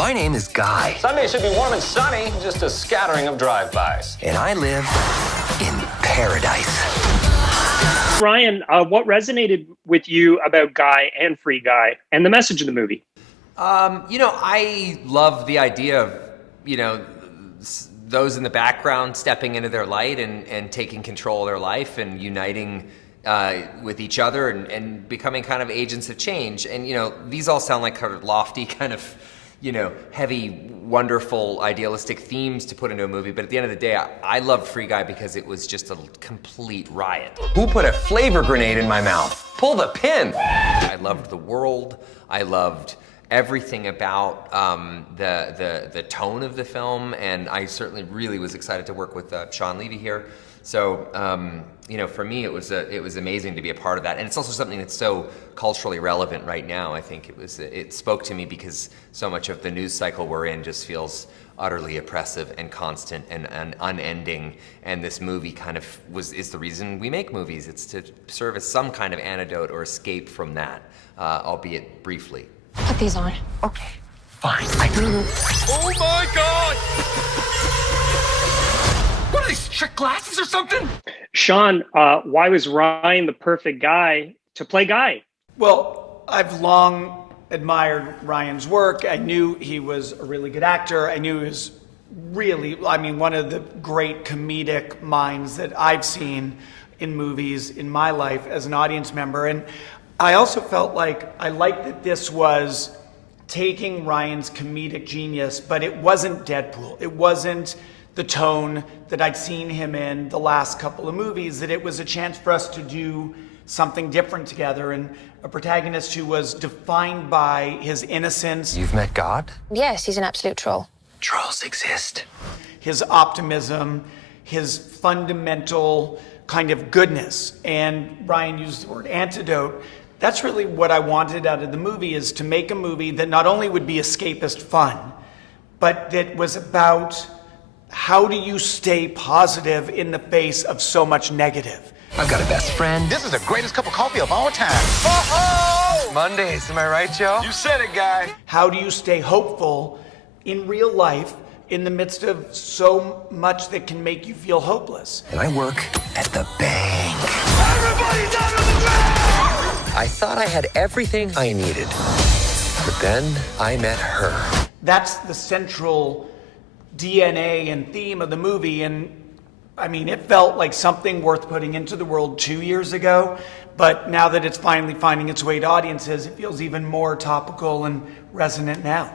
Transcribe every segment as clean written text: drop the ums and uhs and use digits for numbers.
My name is Guy. Sunday should be warm and sunny, just a scattering of drive-bys. And I live in paradise. Ryan, what resonated with you about Guy and Free Guy and the message of the movie? I love the idea of, those in the background stepping into their light and taking control of their life and uniting with each other and becoming kind of agents of change. And, these all sound like kind of lofty, kind of, heavy, wonderful, idealistic themes to put into a movie. But at the end of the day, I loved Free Guy because it was just a complete riot. Who put a flavor grenade in my mouth? Pull the pin. I loved the world. I loved everything about the tone of the film, and I certainly really was excited to work with Shawn Levy here. So, for me, it was amazing to be a part of that, and it's also something that's so culturally relevant right now. I think it spoke to me because so much of the news cycle we're in just feels utterly oppressive and constant and unending. And this movie kind of is the reason we make movies. It's to serve as some kind of antidote or escape from that, albeit briefly. Put these on. Okay, fine. Oh my God! What are these, trick glasses or something? Shawn, why was Ryan the perfect guy to play Guy? Well, I've long admired Ryan's work. I knew he was a really good actor. I knew he was really, one of the great comedic minds that I've seen in movies in my life as an audience member. And I also felt like I liked that this was taking Ryan's comedic genius, but it wasn't Deadpool. It wasn't the tone that I'd seen him in the last couple of movies, that it was a chance for us to do something different together, and a protagonist who was defined by his innocence. You've met God? Yes, he's an absolute troll. Trolls exist. His optimism, his fundamental kind of goodness. And Ryan used the word antidote. That's really what I wanted out of the movie, is to make a movie that not only would be escapist fun, but that was about how do you stay positive in the face of so much negative. I've got a best friend. This is the greatest cup of coffee of all time. Oh! Mondays, am I right, Joe? You said it, Guy. How do you stay hopeful in real life in the midst of so much that can make you feel hopeless? And I work at the bank. Everybody's out of the bank! I thought I had everything I needed. But then I met her. That's the central DNA and theme of the movie. And it felt like something worth putting into the world 2 years ago, but now that it's finally finding its way to audiences, it feels even more topical and resonant now.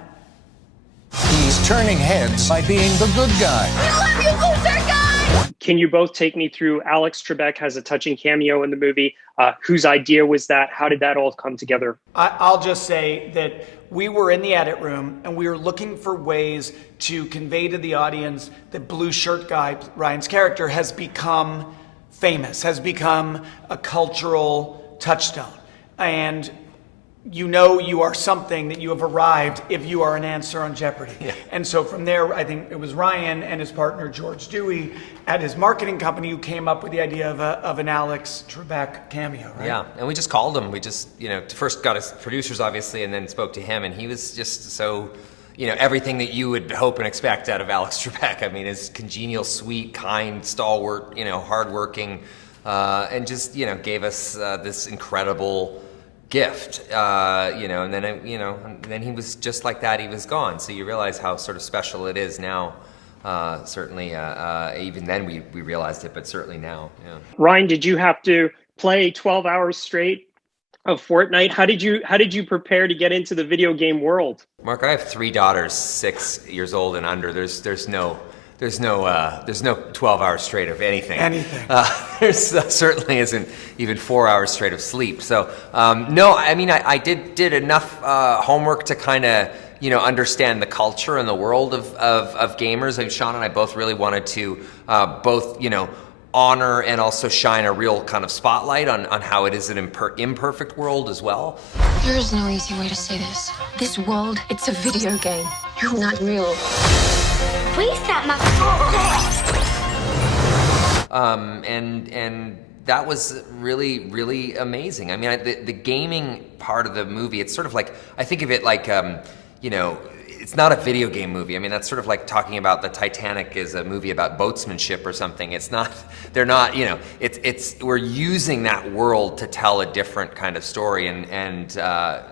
He's turning heads by being the good guy. I love you, Ulster Guy! Can you both take me through? Alex Trebek has a touching cameo in the movie. Whose idea was that? How did that all come together? I'll just say that we were in the edit room and we were looking for ways to convey to the audience that Blue Shirt Guy, Ryan's character, has become famous, has become a cultural touchstone. And you are something, that you have arrived if you are an answer on Jeopardy. Yeah. And so from there, I think it was Ryan and his partner George Dewey at his marketing company who came up with the idea of an Alex Trebek cameo, right? Yeah, and we just called him. We just, first got his producers, obviously, and then spoke to him, and he was just so, everything that you would hope and expect out of Alex Trebek. his congenial, sweet, kind, stalwart, hardworking, and just, gave us this incredible gift, and then he was just like that. He was gone. So you realize how sort of special it is now. Certainly, even then we realized it, but certainly now. Yeah. Ryan, did you have to play 12 hours straight of Fortnite? How did you prepare to get into the video game world? Mark, I have 3 daughters, 6 years old and under. There's no 12 hours straight of anything. There certainly isn't even 4 hours straight of sleep. So, no, I did enough homework to kind of, understand the culture and the world of gamers. And Shawn and I both really wanted to both, honor and also shine a real kind of spotlight on how it is an imperfect world as well. There is no easy way to say this. This world, it's a video game. You're not real. Please stop my... And that was really, really amazing. The gaming part of the movie, it's sort of like, I think of it like, it's not a video game movie. I mean, that's sort of like talking about the Titanic is a movie about boatsmanship or something. It's not, they're not, you know, we're using that world to tell a different kind of story, and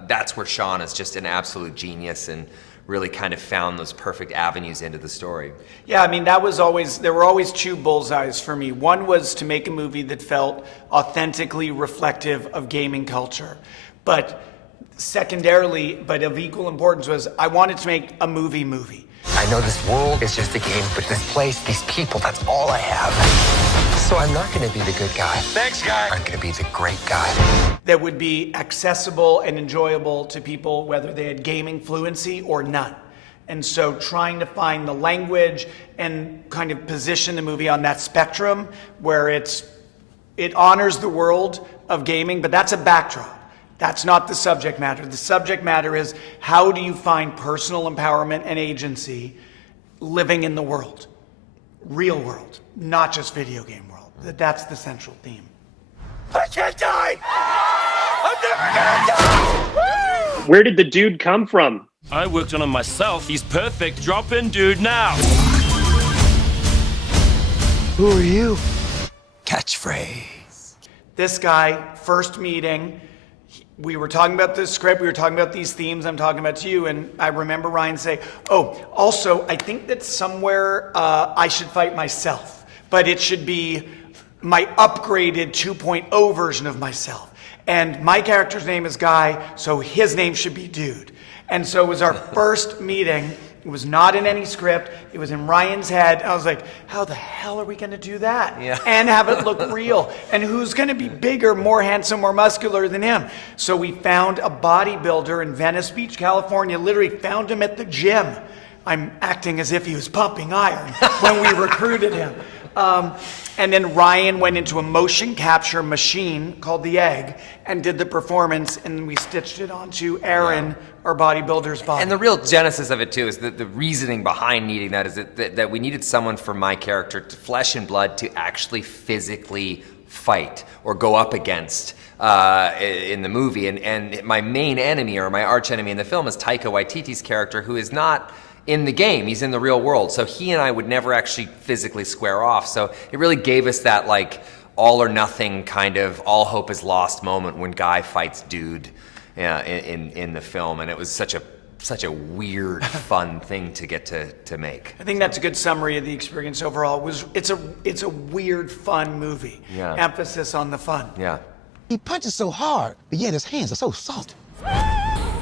that's where Shawn is just an absolute genius and really kind of found those perfect avenues into the story. Yeah, I mean, there were always two bullseyes for me. One was to make a movie that felt authentically reflective of gaming culture. But secondarily, but of equal importance, was I wanted to make a movie. I know this world is just a game, but this place, these people, that's all I have. So I'm not going to be the good guy. Thanks, guy. I'm going to be the great guy. That would be accessible and enjoyable to people, whether they had gaming fluency or none. And so trying to find the language and kind of position the movie on that spectrum where it honors the world of gaming, but that's a backdrop. That's not the subject matter. The subject matter is, how do you find personal empowerment and agency living in the world? Real world, not just video game world. That's the central theme. I can't die! I'm never gonna die! Where did the dude come from? I worked on him myself. He's perfect. Drop in, dude, now. Who are you? Catchphrase. This guy, first meeting, we were talking about the script, we were talking about these themes I'm talking about to you, and I remember Ryan say, oh, also, I think that somewhere I should fight myself, but it should be my upgraded 2.0 version of myself. And my character's name is Guy, so his name should be Dude. And so it was our first meeting. It was not in any script. It was in Ryan's head. I was like, how the hell are we going to do that? Yeah. And have it look real? And who's going to be bigger, more handsome, more muscular than him? So we found a bodybuilder in Venice Beach, California, literally found him at the gym. I'm acting as if he was pumping iron when we recruited him. And then Ryan went into a motion capture machine called the Egg and did the performance, and we stitched it onto Aaron, our bodybuilder's body. And the real genesis of it too is that the reasoning behind needing that is that we needed someone for my character, to flesh and blood, to actually physically fight or go up against in the movie. And my main enemy, or my arch enemy in the film, is Taika Waititi's character, who is not in the game, he's in the real world. So he and I would never actually physically square off. So it really gave us that like all or nothing kind of all hope is lost moment when Guy fights Dude in the film. And it was such a weird, fun thing to get to make. I think that's a good summary of the experience overall. It's a weird, fun movie. Yeah. Emphasis on the fun. Yeah. He punches so hard, but yet his hands are so soft.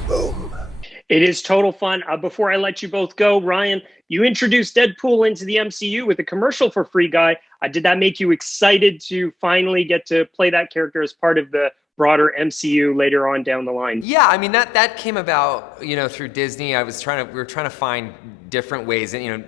Boom. It is total fun. Before I let you both go, Ryan, you introduced Deadpool into the MCU with a commercial for Free Guy. Did that make you excited to finally get to play that character as part of the broader MCU later on down the line? Yeah, I mean that came about, you know, through Disney. We were trying to find different ways, and you know,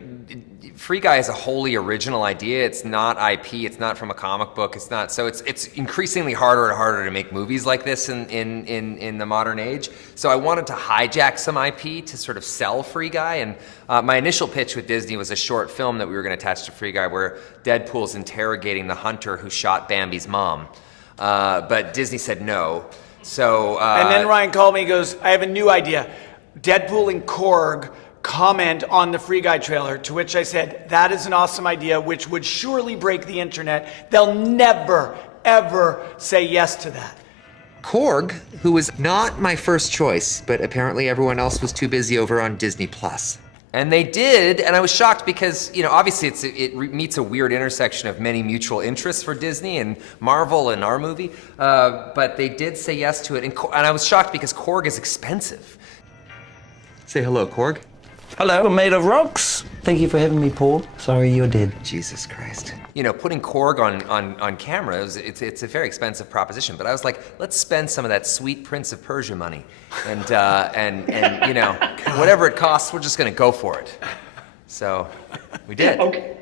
Free Guy is a wholly original idea. It's not IP. It's not from a comic book. It's not. So it's increasingly harder and harder to make movies like this in the modern age. So I wanted to hijack some IP to sort of sell Free Guy. And my initial pitch with Disney was a short film that we were going to attach to Free Guy, where Deadpool's interrogating the hunter who shot Bambi's mom. But Disney said no. So and then Ryan called me and goes, I have a new idea. Deadpool and Korg comment on the Free Guy trailer, to which I said, that is an awesome idea, which would surely break the internet. They'll never, ever say yes to that. Korg, who was not my first choice, but apparently everyone else was too busy over on Disney+. And they did, and I was shocked because, you know, obviously it meets a weird intersection of many mutual interests for Disney and Marvel and our movie, but they did say yes to it, and I was shocked because Korg is expensive. Say hello, Korg. Hello, I'm made of rocks. Thank you for having me, Paul. Sorry you're dead. Jesus Christ. You know, putting Korg on camera, it's a very expensive proposition, but I was like, let's spend some of that sweet Prince of Persia money, and you know, whatever it costs, we're just gonna go for it. So, we did. Okay.